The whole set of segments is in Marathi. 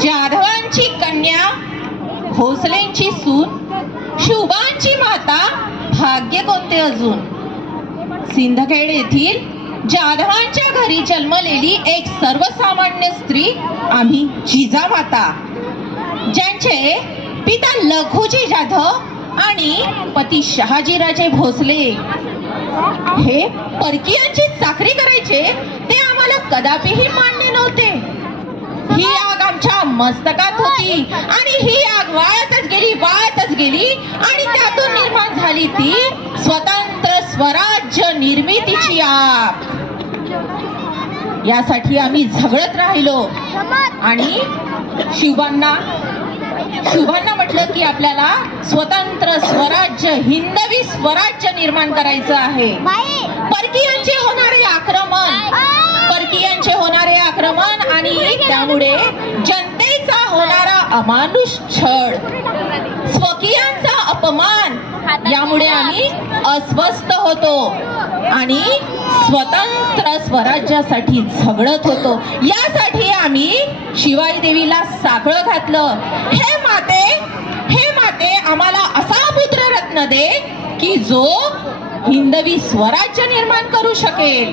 जाधवांची कन्या भोसलेंची सून शुभांची माता भाग्य कोणते अजून? सिंदखेड येथील जाधवांच्या घरी जन्मलेली एक सर्वसामान्य स्त्री आम्ही जिजामाता ज्यांचे पिता लघुजी जाधव आणि पती शहाजीराजे भोसले. हे परकीयांची चाकरी करायचे ते आम्हाला कदापिही मान्य नव्हते. ही आग आमच्या मस्तकात होती आणि ही आग वाळतच गेली वाळतच गेली आणि त्यातून निर्माण झाली ती स्वतंत्र स्वराज्य निर्मितीची आग. यासाठी आम्ही झगडत राहिलो. आणि शिवांना शिवांना म्हटलं की आपल्याला स्वतंत्र स्वराज्य हिंदवी स्वराज्य निर्माण करायचं आहे. परकीयांचे होणारे आक्रमण. परकीयांचे होणारे आक्रमण आणि त्यामुळे जनतेचा होणारा अमानुष छळ. स्वकीयांचा अपमान. यामुळे आम्ही अस्वस्थ होतो. आणि स्वतंत्र स्वराज्यासाठी झगडत होतो. यासाठी आम्ही शिवाई देवीला साखळं घातलं. हे माते हे माते आम्हाला असा पुत्र रत्न दे की जो हिंदवी स्वराज्य निर्माण करू शकेल.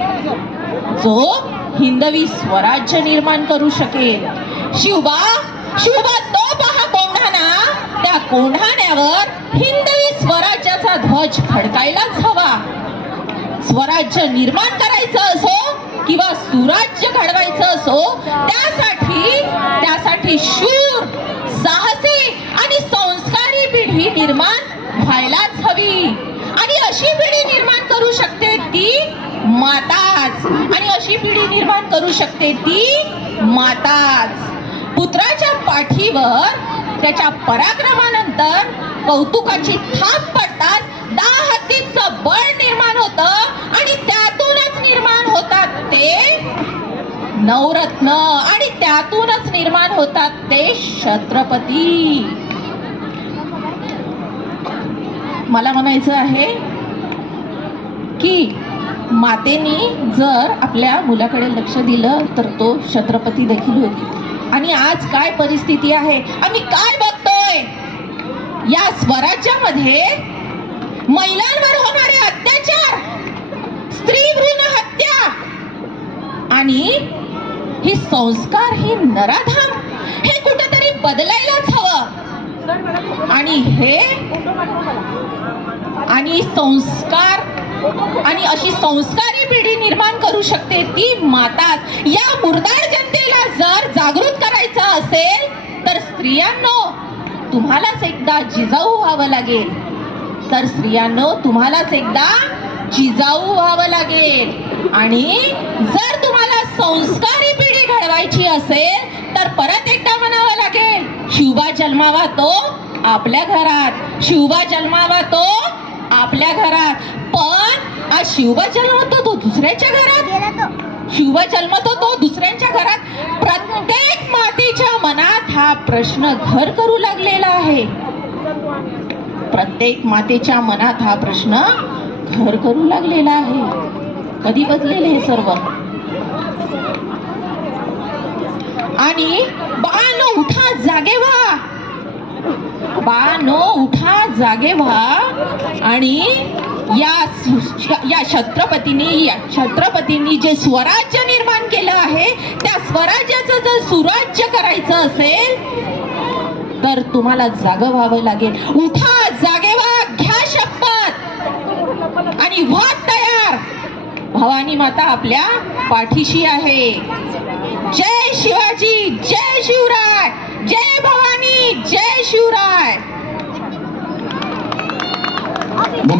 जो हिंदवी स्वराज्य निर्माण करू शकेल. शिवबा शिवबा तो पहा कोंढाणा त्या कोंढाण्यावर हिंदवी स्वराज्याचा ध्वज फडकायलाच हवा. स्वराज्य निर्माण करायचं असो किंवा सुराज्य घडवायचं असो त्यासाठी त्यासाठी शूर साहसी आणि संस्कारी पिढी निर्माण व्हायलाच हवी. आणि अशी पिढी निर्माण करू शकते ती माताच. आणि अशी पिढी निर्माण करू शकते ती माताच. पुत्राच्या पाठीवर त्याच्या पराक्रमानंतर कौतुकाची थाप पडतात. दहा हत्तीच बळ निर्माण होतं आणि त्यातूनच निर्माण होतात ते नवरत्न आणि त्यातूनच निर्माण होतात ते छत्रपती. मला म्हणायचं आहे की मातेनी जर आपल्या मुलाकडे लक्ष दिलं तर तो छत्रपती देखील होईल. आणि आज काय परिस्थिती आहे? आम्ही काय बघतोय? स्वराज्यामध्ये महिलांवर होणारे अत्याचार स्त्री भ्रूण हत्या आणि ही संस्कार ही नराधाम हे कुठेतरी बदलायलाच हवं. आणि हे आणि संस्कार आणि अशी संस्कारी पिढी निर्माण करू शकते ती माताच. या मुरदार जनतेला जर जागृत करायचं असेल तर स्त्रियांनो तुम्हालाच एकदा जिजाऊ व्हावं लागेल. तर स्त्रियांनो तुम्हालाच एकदा जिजाऊ व्हावं लागेल. आणि जर तुम्हाला संस्कारी पिढी घडवायची असेल तर परत एकदा म्हणावं लागेल शिवबा जन्मावा तो आपल्या घरात. शिवबा जन्मावा तो आपल्या घरात. पण आज शिवबा जन्मतो तो दुसऱ्याच्या घरात? शिव जन्मतो तो दुसऱ्यांच्या घरात. प्रत्येक मातेच्या मनात हा प्रश्न घर करू लागलेला आहे. प्रत्येक मातेच्या मनात हा प्रश्न घर करू लागलेला आहे. कधी बसलेले हे सर्व? आणि बानो उठा जागे व्हा बानो उठा जागे व्हा आणि या या छत्रपतीने या छत्रपतींनी जे स्वराज्य निर्माण केलं आहे त्या स्वराज्याचं जर सुराज्य करायचं असेल तर तुम्हाला जागं व्हावं लागेल. उठा जागे व्हा घ्या शपथ. आणि व्हा तयार. भवानी माता आपल्या पाठीशी आहे. जय शिवाजी